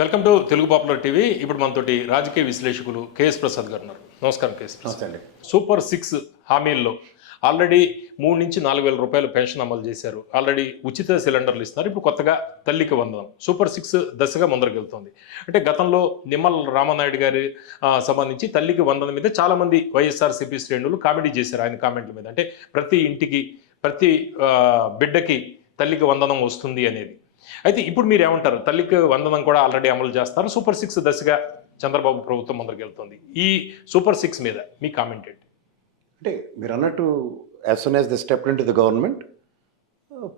Welcome to Telugu popular TV. ఇప్పుడు మనతోటి రాజకీయ విశ్లేషకులు కేఎస్ ప్రసాద్ గారు ఉన్నారు. నమస్కారం కేఎస్ ప్రసాద్. అండి. సూపర్ సిక్స్ హామీల్లో ఆల్రెడీ మూడు నుంచి నాలుగు వేల రూపాయలు పెన్షన్ అమలు చేశారు. ఆల్రెడీ ఉచిత సిలిండర్లు ఇస్తున్నారు. ఇప్పుడు కొత్తగా తల్లికి వందనం. సూపర్ సిక్స్ దశగా ముందరకు వెళ్తుంది. అంటే గతంలో నిమ్మల రామనాయుడు గారి సంబంధించి తల్లికి వందనం మీద చాలా మంది వైఎస్ఆర్సీపీ శ్రేణులు కామెడీ చేశారు ఆయన కామెంట్ల మీద. అంటే ప్రతి ఇంటికి ప్రతి బిడ్డకి తల్లికి వందనం వస్తుంది అనేది. అయితే ఇప్పుడు మీరు ఏమంటారు తల్లికి వందనం కూడా ఆల్రెడీ అమలు చేస్తారు. సూపర్ సిక్స్ దశగా చంద్రబాబు ప్రభుత్వం ముందరకు వెళ్తుంది. ఈ సూపర్ సిక్స్ మీద మీ కామెంట్ ఏంటి? అంటే మీరు అన్నట్టు as soon as the step into the government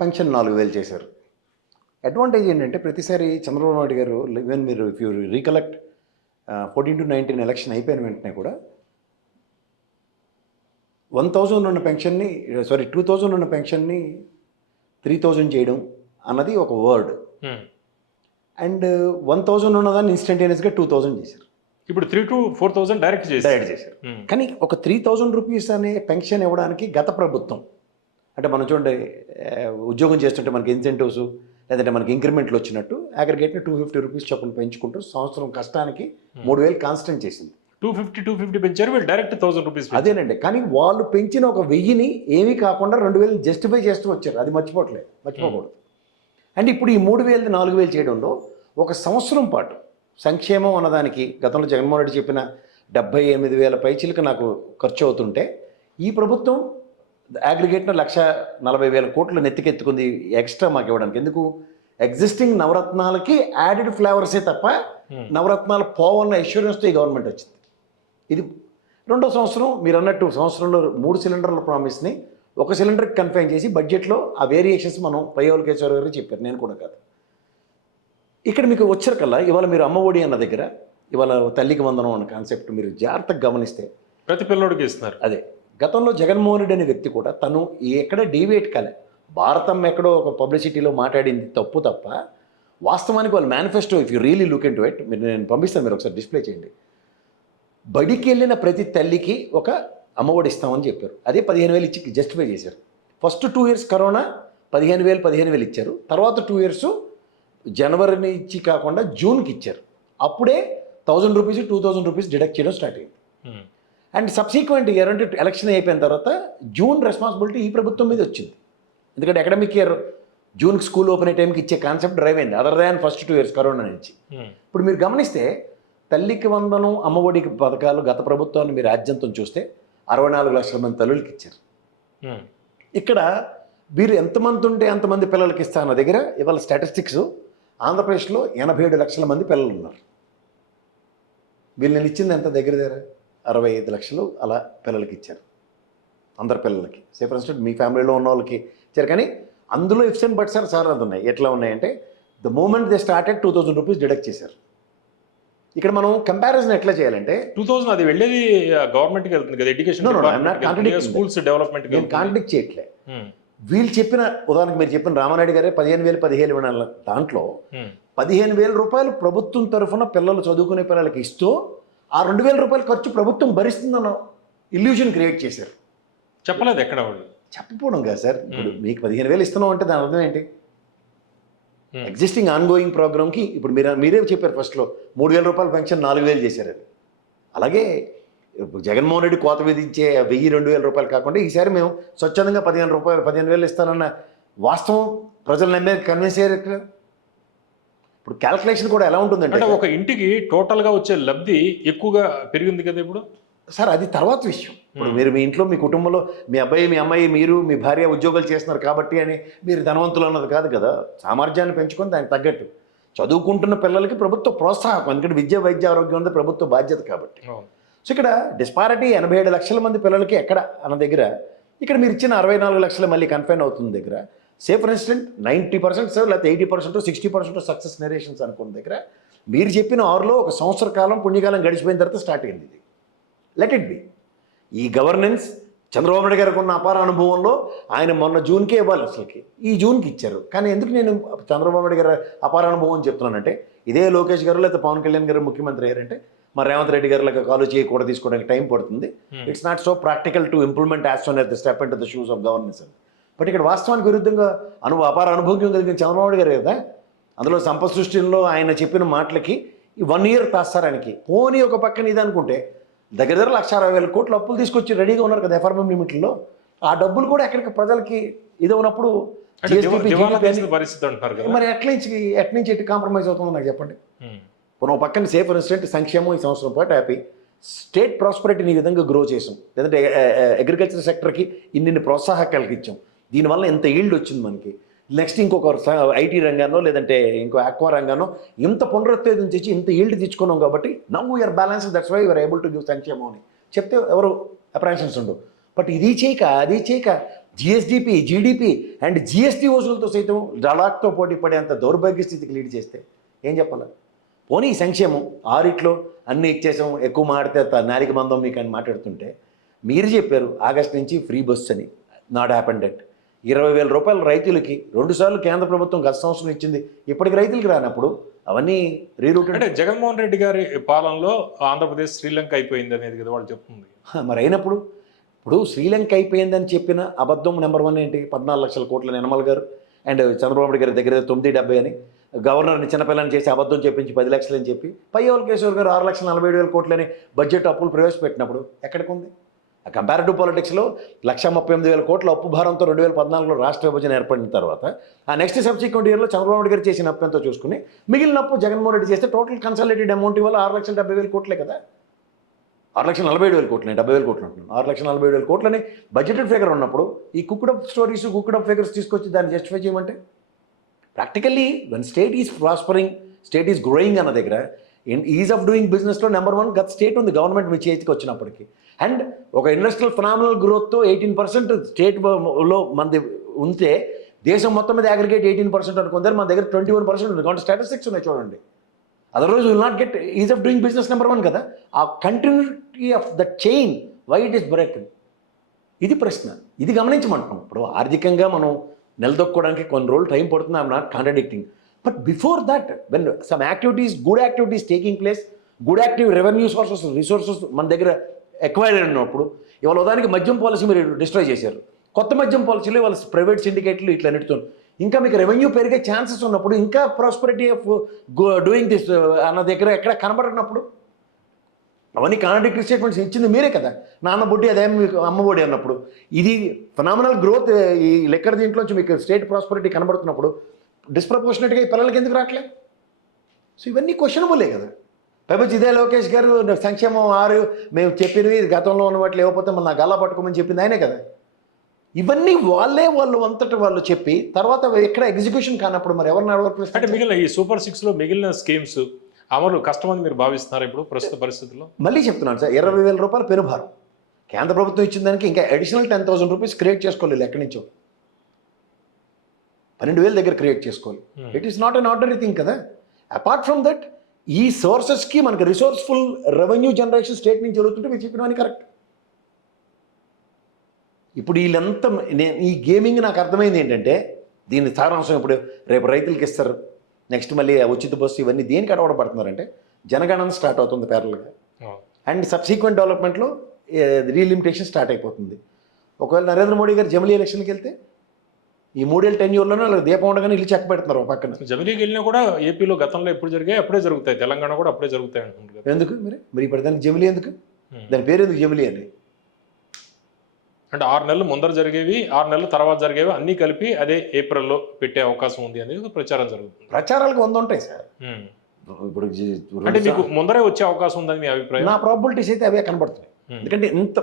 pension నాలుగు వేలు చేశారు. అడ్వాంటేజ్ ఏంటంటే ప్రతిసారి చంద్రబాబు నాయుడు గారు ఈవెన్ మీరు if you recollect fourteen to nineteen election అయిపోయిన వెంటనే కూడా వన్ థౌజండ్ ఉన్న పెన్షన్ని సారీ టూ థౌజండ్ ఉన్న పెన్షన్ని త్రీ థౌజండ్ చేయడం అన్నది ఒక word Hmm. And one thousand ఉన్నదాన్ని ఇన్స్టంటేనియస్గా టూ థౌజండ్ చేశారు. ఇప్పుడు three to four thousand direct చేసి డైరెక్ట్ చేశారు. కానీ ఒక త్రీ థౌజండ్ రూపీస్ అనే పెన్షన్ ఇవ్వడానికి గత ప్రభుత్వం అంటే మనం చూడండి ఉద్యోగం చేస్తుంటే మనకి ఇన్సెంటివ్స్ లేదంటే మనకి ఇంక్రిమెంట్లు వచ్చినట్టు అగ్రిగేట్ని టూ ఫిఫ్టీ రూపీస్ చొప్పున పెంచుకుంటూ సంవత్సరం కష్టానికి మూడు వేలు కాన్స్టెంట్ చేసింది. టూ ఫిఫ్టీ టూ ఫిఫ్టీ పెంచారు వీళ్ళు డైరెక్ట్ థౌసండ్ రూపీస్ అదేనండి. కానీ వాళ్ళు పెంచిన ఒక వెయ్యిని ఏమీ కాకుండా రెండు వేలు జస్టిఫై చేస్తూ వచ్చారు. అది మర్చిపోవట్లేదు మర్చిపోకూడదు. అండ్ ఇప్పుడు ఈ మూడు వేలు నాలుగు వేలు చేయడంలో ఒక సంవత్సరం పాటు సంక్షేమం అన్నదానికి గతంలో జగన్మోహన్ రెడ్డి చెప్పిన డెబ్బై ఎనిమిది వేల పైచీలకు నాకు ఖర్చు అవుతుంటే ఈ ప్రభుత్వం అగ్రిగేట్ను లక్ష నలభై వేల కోట్లు నెత్తికెత్తుకుంది ఎక్స్ట్రా మాకు ఇవ్వడానికి. ఎందుకు? ఎగ్జిస్టింగ్ నవరత్నాలకి యాడెడ్ ఫ్లేవర్సే తప్ప నవరత్నాలు పోవన్న ఇన్సూరెన్స్తో ఈ గవర్నమెంట్ వచ్చింది. ఇది రెండో సంవత్సరం మీరు అన్నట్టు సంవత్సరంలో మూడు సిలిండర్ల ప్రామిస్ని ఒక సిలిండర్కి కన్ఫైన్ చేసి బడ్జెట్లో ఆ వేరియేషన్స్ మనం ప్రయోగ కేశవర్ గారు చెప్పారు. నేను కూడా కాదు. ఇక్కడ మీకు వచ్చారు కల్లా ఇవాళ మీరు అమ్మ ఒడి అన్న దగ్గర ఇవాళ తల్లికి వందనం అన్న కాన్సెప్ట్ మీరు జాగ్రత్తగా గమనిస్తే ప్రతి పిల్లోడికి ఇస్తున్నారు. అదే గతంలో జగన్మోహన్ రెడ్డి అనే వ్యక్తి కూడా తను ఎక్కడ డీవేట్ కాలే. భారతం ఎక్కడో ఒక పబ్లిసిటీలో మాట్లాడింది తప్పు తప్ప వాస్తవానికి వాళ్ళ manifesto if you really look into it మీరు నేను పంపిస్తాను మీరు ఒకసారి డిస్ప్లే చేయండి. బడికి వెళ్ళిన ప్రతి తల్లికి ఒక అమ్మఒడి ఇస్తామని చెప్పారు. అదే పదిహేను వేలు ఇచ్చి జస్టిఫై చేశారు. ఫస్ట్ టూ ఇయర్స్ కరోనా పదిహేను వేలు పదిహేను వేలు ఇచ్చారు. తర్వాత టూ ఇయర్స్ జనవరి నుంచి కాకుండా జూన్కి ఇచ్చారు. అప్పుడే thousand rupees two thousand rupees deduct చేయడం స్టార్ట్ అయింది. అండ్ సబ్సీక్వెంట్ ఇయర్ అంటే ఎలక్షన్ అయిపోయిన తర్వాత జూన్ రెస్పాన్సిబిలిటీ ఈ ప్రభుత్వం మీద వచ్చింది. ఎందుకంటే అకాడమిక్ ఇయర్ జూన్కి స్కూల్ ఓపెన్ అయ్యే టైంకి ఇచ్చే కాన్సెప్ట్ డ్రైవ్ అయింది. Other than first two years corona నుంచి. Hmm. ఇప్పుడు మీరు గమనిస్తే తల్లికి వందనం అమ్మఒడికి పథకాలు గత ప్రభుత్వాన్ని మీరు ఆద్యంతం చూస్తే అరవై నాలుగు లక్షల మంది తల్లులకి ఇచ్చారు. ఇక్కడ మీరు ఎంతమంది ఉంటే అంతమంది పిల్లలకి ఇస్తా అన్న దగ్గర ఇవాళ స్టాటిస్టిక్స్ ఆంధ్రప్రదేశ్లో ఎనభై ఏడు లక్షల మంది పిల్లలు ఉన్నారు. వీళ్ళు నేను ఇచ్చింది ఎంత దగ్గర దగ్గర? అరవై ఐదు లక్షలు అలా పిల్లలకి ఇచ్చారు. అందరు పిల్లలకి. సే ఫర్ ఇన్స్టెంట్ మీ ఫ్యామిలీలో ఉన్న వాళ్ళకి ఇచ్చారు. కానీ అందులో ifs and buts are sir అది ఉన్నాయి. ఎట్లా ఉన్నాయంటే the moment they started two thousand rupees deduct చేశారు. ఇక్కడ మనం కంపారిజన్ ఎట్లా చేయాలంటే టూ థౌసండ్ అది వెళ్ళేది గవర్నమెంట్కి వెళ్తుంది కదా ఎడ్యుకేషన్ స్కూల్స్ డెవలప్మెంట్ నేను కాంట్రాక్ట్ చేయట్లే. వీళ్ళు చెప్పిన ఉదాహరణకు మీరు చెప్పిన రామారెడ్డి గారే పదిహేను వేలు పదిహేను వేల దాంట్లో పదిహేను వేల రూపాయలు ప్రభుత్వం తరఫున పిల్లలు చదువుకునే పిల్లలకి ఇస్తూ ఆ రెండు వేల రూపాయల ఖర్చు ప్రభుత్వం భరిస్తుందన్న ఇల్యూజన్ క్రియేట్ చేశారు. చెప్పలేదు ఎక్కడ వాళ్ళు. చెప్పకపోవడం కదా సార్. ఇప్పుడు మీకు పదిహేను వేలు ఇస్తున్నాం అంటే దాని అర్థం ఏంటి? Hmm. ఎగ్జిస్టింగ్ ఆన్ గోయింగ్ ప్రోగ్రామ్కి ఇప్పుడు మీరు మీరే చెప్పారు ఫస్ట్లో మూడు వేల రూపాయల పెన్షన్ నాలుగు వేలు చేశారు అది అలాగే ఇప్పుడు జగన్మోహన్ రెడ్డి కోత విధించే వెయ్యి రెండు వేల రూపాయలు కాకుండా ఈసారి మేము స్వచ్ఛందంగా పదిహేను రూపాయలు పదిహేను వేలు ఇస్తానన్న వాస్తవం ప్రజలు నమ్మే కన్విన్స్ అయ్యారు ఇక్కడ. ఇప్పుడు క్యాల్కులేషన్ కూడా ఎలా ఉంటుందంటే అంటే ఒక ఇంటికి టోటల్గా వచ్చే లబ్ధి ఎక్కువగా పెరిగింది కదా ఇప్పుడు? సార్ అది తర్వాత విషయం. ఇప్పుడు మీరు మీ ఇంట్లో మీ కుటుంబంలో మీ అబ్బాయి మీ అమ్మాయి మీరు మీ భార్య ఉద్యోగాలు చేస్తున్నారు కాబట్టి అని మీరు ధనవంతులు అన్నది కాదు కదా. సామర్థ్యాన్ని పెంచుకొని దానికి తగ్గట్టు. చదువుకుంటున్న పిల్లలకి ప్రభుత్వ ప్రోత్సాహం ఎందుకంటే విద్య వైద్య ఆరోగ్యం ఉంది ప్రభుత్వ బాధ్యత కాబట్టి. సో ఇక్కడ డిస్పారిటీ ఎనభై ఏడు లక్షల మంది పిల్లలకి ఎక్కడ? అన్న దగ్గర. ఇక్కడ మీరు ఇచ్చిన అరవై నాలుగు లక్షలు మళ్ళీ కన్ఫైన్ అవుతుంది దగ్గర. Say for instant ninety percent sir లేకపోతే eighty percent sixty percent success narrations అనుకున్న దగ్గర. మీరు చెప్పిన ఆరులో ఒక సంవత్సర కాలం పుణ్యకాలం గడిచిపోయిన తర్వాత స్టార్ట్ అయింది ఇది. లెట్ ఇట్ బి ఈ గవర్నెన్స్ చంద్రబాబు నాయుడు గారికి ఉన్న అపార అనుభవంలో ఆయన మొన్న జూన్కే ఇవ్వాలి అసలుకి. ఈ జూన్కి ఇచ్చారు. కానీ ఎందుకు నేను చంద్రబాబు నాయుడు గారి అపార అనుభవం అని చెప్తున్నానంటే ఇదే లోకేష్ గారు లేదా పవన్ కళ్యాణ్ గారు ముఖ్యమంత్రి అయ్యారంటే మా రేవంత్ రెడ్డి గారు లాగా కాలు చేయి కూడా తీసుకోవడానికి టైం పడుతుంది. It's not so practical to implement as soon at the step to the shoes of governance అని బట్ ఇక్కడ వాస్తవానికి విరుద్ధంగా అను అపార అనుభవం కలిగిన చంద్రబాబు నాయుడు గారు కదా? అందులో సంపద సృష్టిలో ఆయన చెప్పిన మాటలకి వన్ ఇయర్ తాస్తారు ఆయనకి. పోనీ ఒక పక్కన ఇది అనుకుంటే దగ్గర దగ్గర లక్ష అరవై వేల కోట్లు అప్పులు తీసుకొచ్చి రెడీగా ఉన్నారు కదా ఎఫ్ఆర్ఎం లిమిట్లో. ఆ డబ్బులు కూడా ఎక్కడికి ప్రజలకి ఇది ఉన్నప్పుడు మరి ఎట్ల నుంచి ఎట్ నుంచి ఎట్టి కాంప్రమైజ్ అవుతుందో నాకు చెప్పండి. మనం ఒక పక్కన సేఫ్ ఇన్స్టెంట్ సంక్షేమం ఈ సంవత్సరం పాటు హ్యాపీ. స్టేట్ ప్రాస్పరిటీని ఈ విధంగా గ్రో చేసాం. లేదంటే అగ్రికల్చర్ సెక్టర్కి ఇన్ని ప్రోత్సాహకాలకి ఇచ్చాం. దీనివల్ల ఎంత ఈల్డ్ వచ్చింది మనకి. నెక్స్ట్ ఇంకొక ఐటీ రంగానో లేదంటే ఇంకో ఆక్వా రంగానో ఇంత పునరుత్తేజం తెచ్చి ఇంత ఈల్డ్ తెచ్చుకున్నాం కాబట్టి now you're balance that's why you're able to give సంక్షేమం అని. చెప్తే ఎవరు అప్రాన్షన్స్ ఉండవు బట్ ఇది చేయక అది చేయక జిఎస్డిపి జీడిపి అండ్ జిఎస్టీ వసూలతో సైతం డలాక్తో పోటీ పడేంత దౌర్భాగ్య స్థితికి లీడ్ చేస్తే ఏం చెప్పాలి? పోనీ సంక్షేమం ఆరిట్లో అన్నీ ఇచ్చేసాం ఎక్కువ మాడితే నాలిక మందం మీకు అని మాట్లాడుతుంటే మీరు చెప్పారు ఆగస్ట్ నుంచి ఫ్రీ బస్ అని నాట్ హ్యాపెండెంట్ ఇరవై వేల రూపాయలు రైతులకి రెండుసార్లు కేంద్ర ప్రభుత్వం గత సంవత్సరం ఇచ్చింది. ఇప్పటికి రైతులకి రానప్పుడు అవన్నీ రీరూటెడ్ అంటే జగన్మోహన్ రెడ్డి గారి పాలనలో ఆంధ్రప్రదేశ్ శ్రీలంక అయిపోయింది అనేది కదా వాళ్ళు చెప్తుంది. మరి అయినప్పుడు? ఇప్పుడు శ్రీలంక అయిపోయిందని చెప్పిన అబద్ధం నెంబర్ వన్ ఏంటి? పద్నాలుగు లక్షల కోట్ల నిర్మల్ గారు అండ్ చంద్రబాబు నాయుడు గారి దగ్గర తొమ్మిది డెబ్బై అని గవర్నర్ని చిన్నపిల్లని చేసి అబద్ధం చెప్పించి పది లక్షలు అని చెప్పి పయ్యవల్ కేశవర్ గారు ఆరు లక్షల నలభై ఏడు వేల కోట్లని బడ్జెట్ అప్పులు ప్రవేశపెట్టినప్పుడు ఎక్కడికి ఉంది? కంపారిటివ్ పాలిటిక్స్లో లక్ష ముప్పై ఎనిమిది వేల కోట్ల అప్పు భారంతో రెండు వేల పద్నాలుగులో రాష్ట్ర విభజన ఏర్పడిన తర్వాత ఆ నెక్స్ట్ సబ్సిక్వెంట్ ఇయర్లో చంద్రబాబు నాయుడు గారు చేసిన అప్పు ఎంతో చూసుకుని మిగిలిన అప్పు జగన్మోహన్ రెడ్డి చేస్తే టోటల్ కన్సల్టేటెడ్ అమౌంట్ ఇవాళ ఆరు లక్షల డెబ్బై వేల కోట్లే కదా? ఆరు లక్షల నలభై ఏడు వేల కోట్లు డెబ్బై వేల కోట్లు అంటున్నాను. ఆరు లక్షల నలభై ఏడు వేల కోట్లని బడ్జెటెడ్ ఫిగర్ ఉన్నప్పుడు ఈ కుక్కుడప్ స్టోరీస్ కుక్కుడప్ ఫిగర్స్ తీసుకొచ్చి దాన్ని జస్టిఫై చేయమంటే? Practically one state is prospering state is growing అన్న దగ్గర ఈజ్ ఆఫ్ డూయింగ్ బిజినెస్లో నెంబర్ వన్ గత స్టేట్ ఉంది గవర్నమెంట్ మీ చేతికి వచ్చినప్పటికి. అండ్ ఒక ఇండస్ట్రియల్ ఫినామినల్ గ్రోత్తో ఎయిటీన్ పర్సెంట్ స్టేట్లో మనది ఉంటే దేశం మొత్తం మీద అగ్రిగేట్ ఎయిటీన్ పర్సెంట్ అనుకుందారు మన దగ్గర ట్వంటీ వన్ పర్సెంట్ ఉంది. కాబట్టి స్టాటిస్టిక్స్ ఉన్నాయి చూడండి. Otherwise will not get ease of doing business number one కదా? ఆ continuity of the chain why it is break ఇది ప్రశ్న. ఇది గమనించమంటున్నాం. ఇప్పుడు ఆర్థికంగా మనం నిలదొక్కోవడానికి కొన్ని రోజులు టైం పడుతుంది. I'm not contradicting but before that when some activities good activities taking place good active revenue sources resources మన దగ్గర ఎక్వైర్ అయినప్పుడు ఇవాళ ఉదాహరణకి మద్యం పాలసీ మీరు డిస్ట్రాయ్ చేశారు. కొత్త మద్యం పాలసీలు వాళ్ళ ప్రైవేట్ సిండికేట్లు ఇట్లా అన్నిటితో ఇంకా మీకు రెవెన్యూ పెరిగే ఛాన్సెస్ ఉన్నప్పుడు ఇంకా ప్రాస్పరిటీ ఆఫ్ డూయింగ్ దిస్ అన్న దగ్గర ఎక్కడ కనబడినప్పుడు? అవన్నీ కాంట్రాడిక్టరీ స్టేట్మెంట్స్ ఇచ్చింది మీరే కదా. నాన్న బుడ్డి అదేం మీకు అమ్మ ఒడి అన్నప్పుడు. ఇది ఫినామినల్ గ్రోత్ ఈ లెక్కర్ దీంట్లోంచి మీకు స్టేట్ ప్రాస్పరిటీ కనబడుతున్నప్పుడు డిస్ప్రపోర్షనేట్గా ఈ పిల్లలకి ఎందుకు రావట్లే? సో ఇవన్నీ క్వశ్చనబులే కదా. పైపచ్చి ఇదే లోకేష్ గారు సంక్షేమం ఆరు మేము చెప్పినవి గతంలో ఉన్న లేకపోతే మన గల్లా పట్టుకోమని చెప్పింది ఆయనే కదా. ఇవన్నీ వాళ్ళే వాళ్ళు అంతటి వాళ్ళు చెప్పి తర్వాత ఎక్కడ ఎగ్జిక్యూషన్ కానప్పుడు మరి ఎవరిని అంటే అడగట్లేదు మిగిలిన ఈ సూపర్ సిక్స్లో మిగిలిన స్కీమ్స్ అమలు కష్టమని మీరు భావిస్తున్నారు ఇప్పుడు ప్రస్తుత పరిస్థితుల్లో? మళ్ళీ చెప్తున్నాను సార్ ఇరవై వేల రూపాయలు పెనుభారం కేంద్ర ప్రభుత్వం ఇచ్చిన దానికి ఇంకా additional ten thousand rupees create చేసుకోలేదు ఎక్కడి నుంచో. పన్నెండు వేల దగ్గర క్రియేట్ చేసుకోవాలి. It is not an ordinary thing కదా. అపార్ట్ ఫ్రమ్ దట్ ఈ సోర్సెస్కి మనకి రిసోర్స్ఫుల్ రెవెన్యూ జనరేషన్ స్టేట్ నుంచి జరుగుతుంటే మీరు చెప్పినవని కరెక్ట్ ఇప్పుడు వీళ్ళంతా నేను ఈ గేమింగ్ నాకు అర్థమైంది ఏంటంటే దీని సారాంశం ఇప్పుడు రేపు రైతులకి ఇస్తారు. నెక్స్ట్ మళ్ళీ ఉచిత బస్సు ఇవన్నీ దేనికి అడవడబడుతున్నారంటే జనగణన స్టార్ట్ అవుతుంది పేర్లుగా. అండ్ సబ్సీక్వెంట్ డెవలప్మెంట్లో రీలిమిటేషన్ స్టార్ట్ అయిపోతుంది. ఒకవేళ నరేంద్ర మోడీ గారు జమిలీ ఎలక్షన్కి వెళ్తే ఈ మూడేళ్ళ టెన్ ఇయర్లోనే వాళ్ళకి దీపం ఉండగానే ఇల్లు చెక్క పెడుతున్నారు పక్కన. జమిలీకి వెళ్ళినా కూడా ఏపీలో గతంలో ఎప్పుడు జరిగాయి అప్పుడే జరుగుతాయి. తెలంగాణ కూడా అప్పుడే జరుగుతాయి అంటున్నారు ఎందుకు మరి? మరి ఇప్పుడు దానికి జమిలీ ఎందుకు. దాని పేరు ఎందుకు జమిలీ అని? అంటే ఆరు నెలలు ముందర జరిగేవి ఆరు నెలల తర్వాత జరిగేవి అన్ని కలిపి అదే ఏప్రిల్లో పెట్టే అవకాశం ఉంది అనేది ప్రచారం జరుగుతుంది. ప్రచారాలకు వంద ఉంటాయి సార్. ఇప్పుడు అంటే మీకు ముందరే వచ్చే అవకాశం ఉందని మీ అభిప్రాయం? నా ప్రాబిలిటీస్ అయితే అవే కనబడుతున్నాయి. ఎందుకంటే ఇంత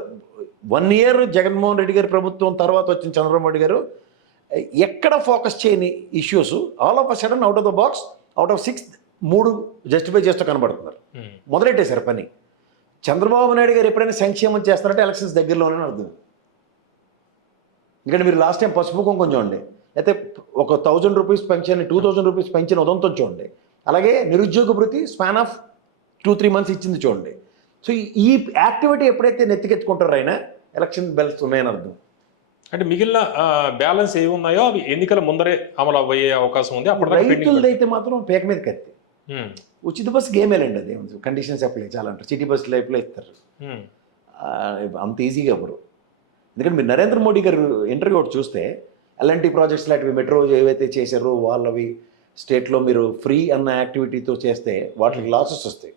వన్ ఇయర్ జగన్మోహన్ రెడ్డి గారి ప్రభుత్వం తర్వాత వచ్చిన చంద్రబాబు నాయుడు గారు ఎక్కడ ఫోకస్ చేయని issues all of a sudden out of the box out of six మూడు జస్టిఫై చేస్తూ కనబడుతున్నారు. ఉమ్. మొదలెట్టేశారు పని. చంద్రబాబు నాయుడు గారు ఎప్పుడైనా సంక్షేమం చేస్తారంటే ఎలక్షన్స్ దగ్గరలోనే అర్థం ఎందుకంటే మీరు లాస్ట్ టైం పసుపు కుంకుమ చూడండి అయితే ఒక థౌజండ్ రూపీస్ పెంచిన టూ థౌజండ్ రూపీస్ పెంచిన ఉదంతో చూడండి. అలాగే నిరుద్యోగ భృతి span of two three months ఇచ్చింది చూడండి. సో ఈ- ఈ యాక్టివిటీ ఎప్పుడైతే నెత్తికెత్తుకుంటారో ఆయన ఎలక్షన్ బెల్స్ ఉన్నాయని అర్థం. అంటే మిగిలిన బ్యాలెన్స్ ఏవి ఉన్నాయో అవి ఎన్నికల ముందరే అమలు అయ్యే అవకాశం ఉంది. అప్పుడు రైతులది అయితే మాత్రం పేక మీద కత్తి. ఉచిత బస్సు గేమేలండి అది. కండిషన్స్ అప్లై చాలా అంటారు. సిటీ బస్ లైఫ్లో ఇస్తారు అంత ఈజీగా అవ్వరు ఎందుకంటే మీరు నరేంద్ర మోడీ గారు ఇంటర్వ్యూ ఒకటి చూస్తే ఎల్ఎన్టీ ప్రాజెక్ట్స్ లాంటివి మెట్రో ఏవైతే చేశారో వాళ్ళవి స్టేట్లో మీరు ఫ్రీ అన్న యాక్టివిటీతో చేస్తే వాటికి లాసెస్ వస్తాయి.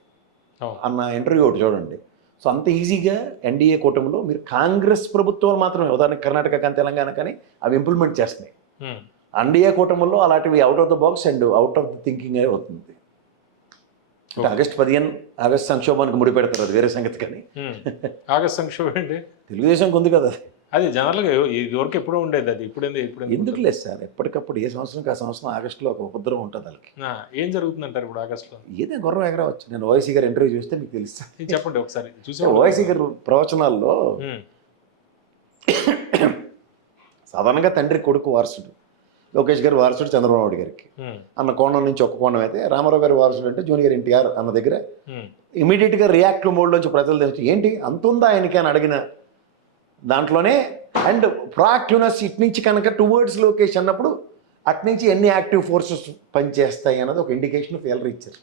అన్న ఇంటర్వ్యూ ఒకటి చూడండి. సో అంత ఈజీగా ఎన్డీఏ కూటమిలో మీరు కాంగ్రెస్ ప్రభుత్వాలు మాత్రమే ఉదాహరణకి కర్ణాటక కానీ తెలంగాణ కానీ అవి ఇంప్లిమెంట్ చేస్తున్నాయి. ఉమ్. ఎన్డీఏ కూటమిలో అలాంటివి out of the box and out of the thinking అవుతుంది. అంటే ఆగస్ట్ పదిహేను ఆగస్ట్ సంక్షోభానికి ముడిపెడతారు అది వేరే సంగతి కానీ. ఉమ్. ఆగస్ట్ సంక్షోభం ఏంటి? తెలుగుదేశంకి ఉంది కదా అది. జనరల్గా ఇది వరకు ఎప్పుడూ ఉండేది అది. ఇప్పుడు ఇప్పుడు ఎందుకు లేదు సార్? ఎప్పటికప్పుడు ఏ సంవత్సరంకి ఆ సంవత్సరం ఆగస్టులో ఒక ఉపద్రవం ఉంటుంది వాళ్ళకి. ఏం జరుగుతుందంటారు ఇప్పుడు ఆగస్టులో? ఏదే గుర్రం ఎగరవచ్చు. నేను ఓవైసీ గారు ఇంటర్వ్యూ చూస్తే మీకు తెలుస్తుంది చెప్పండి ఒకసారి. చూసే ఓవైసీ గారు ప్రవచనాల్లో సాధారణంగా తండ్రి కొడుకు వారసుడు. లోకేష్ గారి వారసుడు చంద్రబాబు నాయుడు గారికి. అన్న కోణం నుంచి ఒక కోణం అయితే రామారావు గారి వారసుడు అంటే జూనియర్ ఎన్టీఆర్ అన్న దగ్గర ఇమీడియట్గా రియాక్టివ్ మోడ్లోంచి ప్రజలు తెలిసి. ఏంటి? అంత ఉందా ఆయనకి అని అడిగిన దాంట్లోనే అండ్ ప్రాక్టివ్నెస్ ఇటు నుంచి కనుక టువర్డ్స్ లోకేష్ అన్నప్పుడు అటు నుంచి ఎన్ని యాక్టివ్ ఫోర్సెస్ పనిచేస్తాయి అన్నది ఒక ఇండికేషన్ ఫెయిలర్ ఇచ్చారు.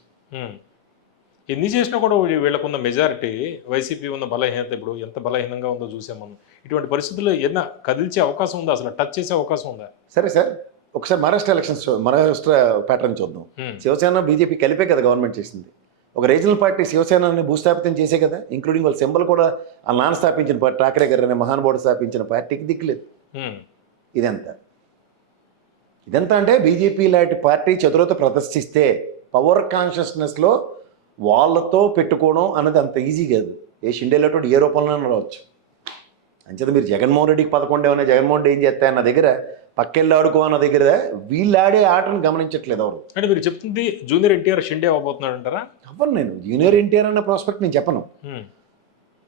ఎన్ని చేసినా కూడా వీళ్ళకున్న మెజారిటీ వైసీపీ ఉన్న బలహీనత ఇప్పుడు ఎంత బలహీనంగా ఉందో చూసాం మనం. ఇటువంటి పరిస్థితుల్లో ఏదైనా కదిల్చే అవకాశం ఉందా? అసలు టచ్ చేసే అవకాశం ఉందా? సరే సార్ ఒకసారి మహారాష్ట్ర ఎలక్షన్స్ మహారాష్ట్ర ప్యాటర్న్ చూద్దాం. శివసేన బీజేపీ కలిపే కదా గవర్నమెంట్ చేసింది. ఒక రీజనల్ పార్టీ శివసేనని భూస్థాపితం చేసే కదా ఇంక్లూడింగ్ వాళ్ళ సింబల్ కూడా ఆ నాన్న స్థాపించిన పార్టీ ఠాకరే గారు అనే మహానుభావుడు స్థాపించిన పార్టీకి దిక్కులేదు. ఇదంతా. ఇదంతా అంటే బీజేపీ లాంటి పార్టీ చతురత ప్రదర్శిస్తే పవర్ కాన్షియస్నెస్లో వాళ్ళతో పెట్టుకోవడం అన్నది అంత ఈజీ కాదు. ఏ షిండేలతో ఏ రూపంలో రావచ్చు. అంచేత మీరు జగన్మోహన్ రెడ్డికి పదకొండు ఏమైనా జగన్మోహన్ రెడ్డి ఏం చేస్తాయన్న దగ్గర పక్కెళ్ళి ఆడుకో అన్న దగ్గర వీళ్ళు ఆడే ఆటను గమనించట్లేదు ఎవరు. అంటే మీరు చెప్తుంది జూనియర్ ఎన్టీఆర్ షిండే అవ్వబోతున్నాడు అంటారా అవ్వను నేను? జూనియర్ ఎన్టీఆర్ అన్న ప్రాస్పెక్ట్ నేను చెప్పను.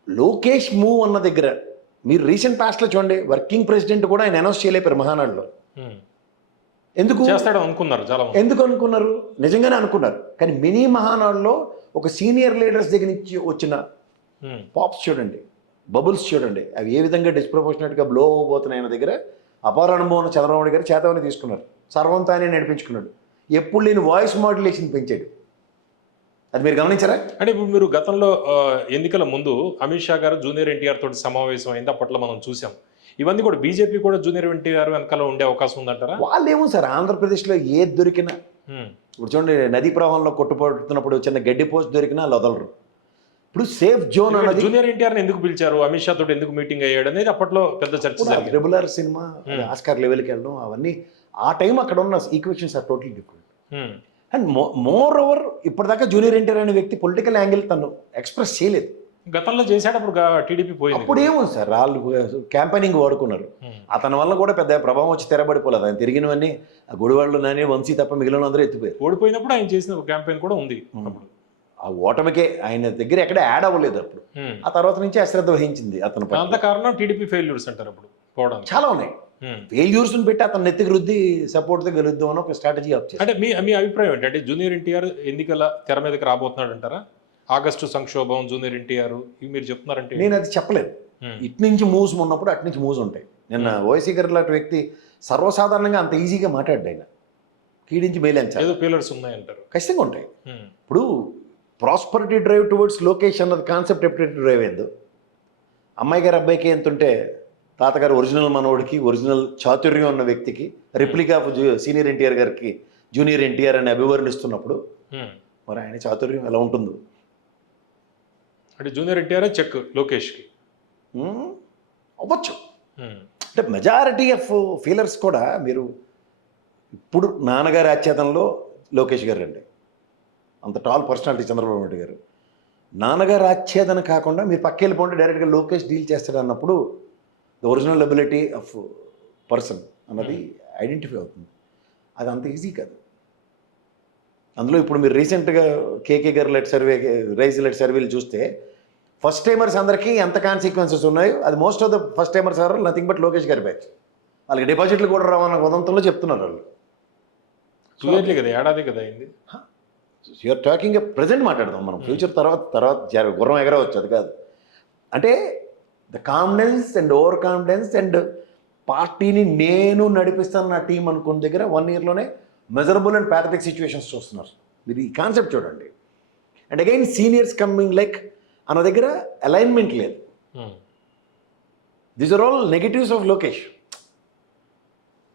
లోకేష్ మూవ్ అన్న దగ్గర మీరు రీసెంట్ పాస్ట్లో చూడండి వర్కింగ్ ప్రెసిడెంట్ కూడా ఆయన అనౌన్స్ చేయలేపారు మహానాడులో. ఎందుకు? చేస్తాడు అనుకున్నారు చాలా ఎందుకు అనుకున్నారు? నిజంగానే అనుకున్నారు. కానీ మినీ మహానాడులో ఒక సీనియర్ లీడర్స్ దగ్గర నుంచి వచ్చిన. పాప్స్ చూడండి బబుల్స్ చూడండి అవి ఏ విధంగా డిస్ప్రపోర్షనేట్గా బ్లో అవ్వబోతున్నాయి అన్న దగ్గర అపార అనుభవం ఉన్న చంద్రబాబు గారు చేతవని తీసుకున్నారు. సర్వం తానే నడిపించుకున్నాడు ఎప్పుడు లేని వాయిస్ మాడ్యులేషన్ పెంచాడు. అది మీరు గమనించారా? అంటే ఇప్పుడు మీరు గతంలో ఎన్నికల ముందు అమిత్ షా గారు జూనియర్ ఎన్టీఆర్ తోటి సమావేశం అయింది. అప్పట్లో మనం చూసాం. ఇవన్నీ కూడా బీజేపీ కూడా జూనియర్ ఎన్టీఆర్ వెనకాల ఉండే అవకాశం ఉందంటారా? వాళ్ళు ఏమో సార్ ఆంధ్రప్రదేశ్లో ఏది దొరికినా. ఇప్పుడు చూడండి నదీ ప్రవాహంలో కొట్టుపడుతున్నప్పుడు చిన్న గడ్డి పోస్ట్ దొరికినా వదలరు ఇప్పుడు సేఫ్ జోన్ అన్నది జూనియర్ ఎన్టీఆర్ ఎందుకు పిలిచారు? అమిత్ షా తోటి ఎందుకు మీటింగ్ అయ్యాడు అనేది అప్పట్లో పెద్ద చర్చ రెగ్యులర్ సినిమా ఆస్కార్ లెవెల్కి వెళ్ళడం అవన్నీ ఆ టైం అక్కడ ఉన్న equations are total different. And more over ఇప్పటిదాకా జూనియర్ ఎన్టీఆర్ అనే వ్యక్తి పొలిటికల్ యాంగిల్ తను ఎక్స్ప్రెస్ చేయలేదు. గతంలో చేశాడు అప్పుడు టీడీపీ పోయింది అప్పుడు ఏమో సార్? వాళ్ళు క్యాంపెయినింగ్ వాడుకున్నారు. ఉమ్. అతని వల్ల కూడా పెద్ద ప్రభావం వచ్చి తెరబడిపోలేదు. ఆయన తిరిగినవన్నీ ఆ గుడివాళ్ళు నాని వంశీ తప్ప మిగిలిన అందరూ ఎత్తిపోయారు. ఓడిపోయినప్పుడు ఆయన చేసిన ఒక క్యాంపెయిన్ కూడా ఉంది అప్పుడు. ఆ ఓటమికే ఆయన దగ్గర ఎక్కడ యాడ్ అవ్వలేదు అప్పుడు. ఆ తర్వాత నుంచి అశ్రద్ధ వహించింది అతను. అంత కారణం టీడీపీ ఫెయిల్యూర్స్ అంటారు అప్పుడు పోవడానికి. చాలా ఉన్నాయి. ఉమ్. ఫెయిల్యూర్స్ని పెట్టి అతను నెత్తికి రుద్ది సపోర్ట్తో గెలుద్దాం అని ఒక స్ట్రాటజీ ఆప్ అంటే మీ మీ అభిప్రాయం ఏంటంటే జూనియర్ ఎన్టీఆర్ ఎన్నికల తెర మీదకి రాబోతున్నాడు అంటారా? ఆగస్టు సంక్షోభం జూనియర్ ఎన్టీఆర్ ఇవి మీరు చెప్తున్నారంటే నేను అది చెప్పలేదు. ఇటు నుంచి మూవ్స్ ఉన్నప్పుడు అటు నుంచి మూవ్స్ ఉంటాయి. నిన్న ఓవైసీ గారు లాంటి వ్యక్తి సర్వసాధారణంగా అంత ఈజీగా మాట్లాడ్డాడు ఆయన. కీడించి మేలంచాలి ఏదో ఫెయిలర్స్ ఉన్నాయంటారు. ఖచ్చితంగా ఉంటాయి. ఇప్పుడు ప్రాస్పరిటీ డ్రైవ్ టువర్డ్స్ లొకేషన్ అన్నది కాన్సెప్ట్ ఎప్పుడైతే డ్రైవ్ అయిందో అమ్మాయి గారు అబ్బాయికి ఎంత ఉంటే తాతగారు ఒరిజినల్ మనోడికి ఒరిజినల్ చాతుర్యం ఉన్న వ్యక్తికి రిప్లికా ఆఫ్ సీనియర్ ఎన్టీఆర్ గారికి జూనియర్ ఎన్టీఆర్ అని అభివర్ణిస్తున్నప్పుడు. మరి ఆయన చాతుర్యం ఎలా ఉంటుందో అంటే జూనియర్ ఎన్టీఆర్ చెక్ లోకేష్కి? అవ్వచ్చు. అంటే మెజారిటీ ఆఫ్ ఫీలర్స్ కూడా మీరు ఇప్పుడు నాన్నగారి ఆచ్ఛేదంలో లోకేష్ గారు అండి అంత టాల్ పర్సనాలిటీ చంద్రబాబు నాయుడు గారు. నాన్నగారు ఆచ్ఛేదన కాకుండా మీరు పక్క వెళ్ళిపోండి డైరెక్ట్గా లోకేష్ డీల్ చేస్తాడు అన్నప్పుడు the original ability of person అన్నది ఐడెంటిఫై అవుతుంది. అది అంత ఈజీ కాదు. అందులో ఇప్పుడు మీరు రీసెంట్గా కేకే గారు లెట్ సర్వే రైజ్ లెట్ సర్వేలు చూస్తే ఫస్ట్ టైమర్స్ అందరికీ ఎంత కాన్సిక్వెన్సెస్ ఉన్నాయో అది most of the first timers are nothing but Lokesh గారి బ్యాచ్ వాళ్ళకి డిపాజిట్లు కూడా రావన్న ఉదంతంలో చెప్తున్నారు వాళ్ళు. కదా ఏడాది కదా అయింది? యూఆర్ టాకింగ్ ప్రజెంట్ మాట్లాడదాం మనం. ఫ్యూచర్ తర్వాత తర్వాత జర గుర్రం ఎగరవచ్చు అది కాదు. అంటే the confidence and over confidence and పార్టీని నేను నడిపిస్తాను నా టీం అనుకున్న దగ్గర వన్ ఇయర్లోనే మెజరబుల్ అండ్ ప్యాథటిక్ సిచ్యువేషన్స్ చూస్తున్నారు. మీరు ఈ కాన్సెప్ట్ చూడండి. And again seniors coming like అన్న దగ్గర అలైన్మెంట్ లేదు. These are all negatives of Lokesh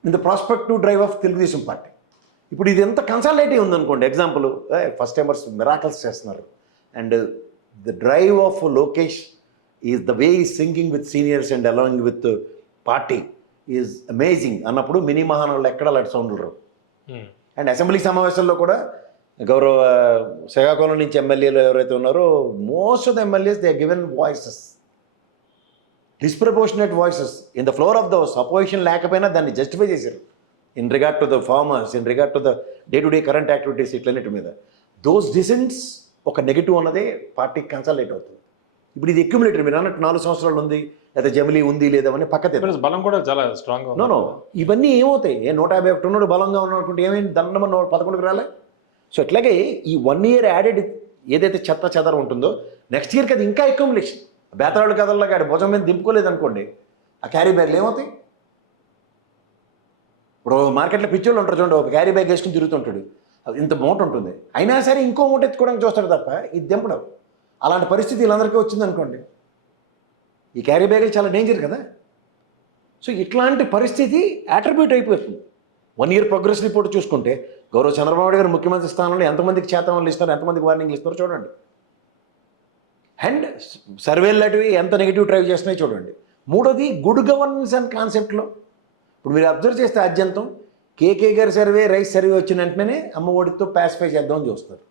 in the prospective drive of Telugu Desam party ఇప్పుడు ఇది ఎంత కన్సల్టేటివ్ ఉందనుకోండి. ఎగ్జాంపుల్ ఫస్ట్ టైమర్స్ మిరాకల్స్ చేస్తున్నారు. And the drive of Lokesh is the way is singing with seniors and along with party is amazing అన్నప్పుడు mini మహానంలో ఎక్కడ అలాంటి సౌండ్లు రావు. అండ్ అసెంబ్లీ సమావేశాల్లో కూడా గౌరవ శ్రీకాకుళం నుంచి ఎమ్మెల్యేలు ఎవరైతే ఉన్నారో most of the MLAs they given voices disproportionate voices in the floor of the house opposition లేకపోయినా దాన్ని జస్టిఫై చేశారు. In regard to the farmers in regard to the day to day current activities ఇట్లన్నిటి మీద. Those డిసెంట్స్ ఒక negative అన్నదే పార్టీకి కన్సల్టేట్ అవుతుంది. ఇప్పుడు ఇది అక్యుములేటర్ మీరు అన్నట్టు నాలుగు సంవత్సరాలు ఉంది లేదా జమిలీ ఉంది లేదా అని పక్కతే బలం కూడా చాలా స్ట్రాంగ్ నో ఇవన్నీ ఏమవుతాయి? ఏ నూట యాభై ఒకటి ఉన్నాడు బలంగా ఉన్నాడు అనుకుంటే ఏమైంది? దండం పదకొండుకి రాలే? సో అట్లాగే ఈ వన్ ఇయర్ యాడెడ్ ఏదైతే చెత్త చెదర ఉంటుందో నెక్స్ట్ ఇయర్కి అది ఇంకా అక్యుములేషన్ బేతరాళ్ళు కథల్లాగా ఆడి భుజం మీద దింపుకోలేదు అనుకోండి ఆ క్యారీ బ్యాగ్లు ఏమవుతాయి? ఇప్పుడు మార్కెట్లో పిచ్చోళ్ళు ఉంటారు చూడండి ఒక క్యారీ బ్యాగ్ వేసుకుని తిరుగుతుంటాడు అది ఇంత మూట ఉంటుంది. అయినా సరే ఇంకో మూట ఎత్తుకోవడానికి చూస్తాడు తప్ప ఇది దింపడం. అలాంటి పరిస్థితి వీళ్ళందరికీ వచ్చింది అనుకోండి. ఈ క్యారీ బ్యాగులు చాలా డేంజర్ కదా. సో ఇట్లాంటి పరిస్థితి అట్రిబ్యూట్ అయిపోతుంది. వన్ ఇయర్ ప్రోగ్రెస్ రిపోర్ట్ చూసుకుంటే గౌరవ చంద్రబాబు గారు ముఖ్యమంత్రి స్థానంలో ఎంతమందికి చేతవాళ్ళు ఇస్తారు ఎంతమందికి వార్నింగ్లు ఇస్తారో చూడండి. అండ్ సర్వేలు లాంటివి ఎంత నెగిటివ్ డ్రైవ్ చేస్తున్నాయి చూడండి. మూడోది గుడ్ గవర్నెన్స్ అండ్ కాన్సెప్ట్లో ఇప్పుడు మీరు అబ్జర్వ్ చేస్తే అత్యంతం కేకే గారి సర్వే రైస్ సర్వే వచ్చిన వెంటనే అమ్మ ఒడితో పాసిఫై చేద్దామని చూస్తారు.